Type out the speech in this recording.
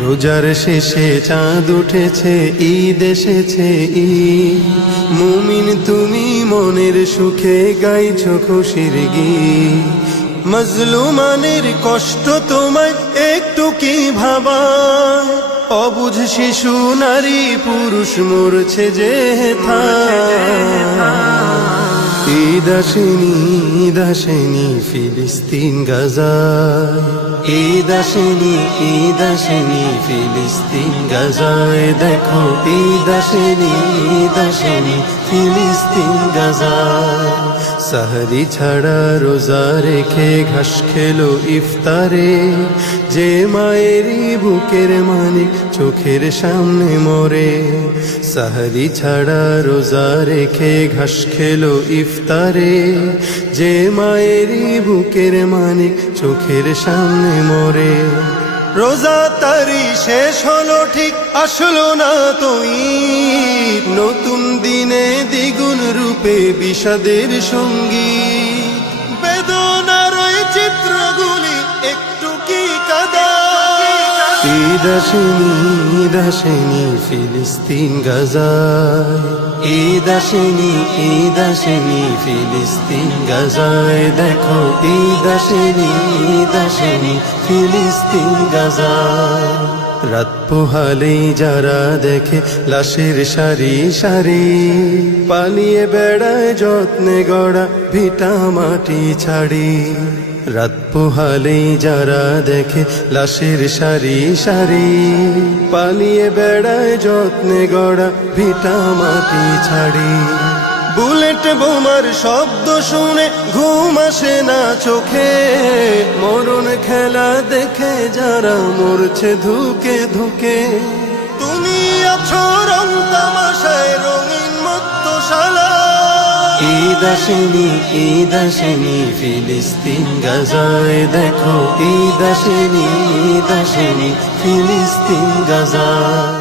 রোজার শেষে চাঁদ উঠেছে, ঈদ এসেছে, ঈদ। মুমিন তুমি মনের সুখে গাইছ খুশির গীত। মজলুমানের কষ্ট তোমায় একটু কি ভাবা অবুঝ শিশু, নারী, পুরুষ মরছে যে থা ঈদ আসেনি ঈদ ফিলিস্তিন গাজায় ঈদ আসেনি ঈদ আসেনি ফিলিস্তিন গাজায় দেখো ঈদ আসেনি ঈদ আসেনি ফিলিস্তিন গাজায় সাহারি ছাড়া রোজা রেখে ঘাস খেলো ইফতারে। যে মায়েরই বুকের মানিক চোখের সামনে মরে। সাহারি ছাড়া রোজা রেখে ঘাস খেলো ইফতারে। যে মায়েরই বুকের মানিক চোখের সামনে মরে। রোজা তারি শেষ হলো ঠিক আসলো না তুই নতুন দিনে দ্বিগুণ রূপে বিষাদের সঙ্গী। ঈদ আসেনি ঈদ আসেনি, ফিলিস্তিন গাজায়। ঈদ আসেনি ফিলিস্তিন গাজায়। দেখো, ঈদ আসেনি ঈদ আসেনি, ফিলিস্তিন গাজায়। রাত পোহালেই যারা দেখে, লাশের সারি সারি। পালিয়ে বেড়ায়, যত্নে গড়া ভিটা মাটি ছাড়ি। রাত পোহালেই যারা দেখে, লাশের সারি সারি। পালিয়ে বেড়ায় যত্নে গড়া ভিটা মাটি ছাড়ি। বুলেট বোমার শব্দ শুনে ঘুম আসে না চোখে। মরণ খেলা দেখে যারা মরছে ধুকে ধুকে। তুমি আছো রং আসেনি ঈদ আসেনি ফিলিস্তিন গাজায় দেখো ঈদ আসেনি ঈদ ফিলিস্তিন গাজায়।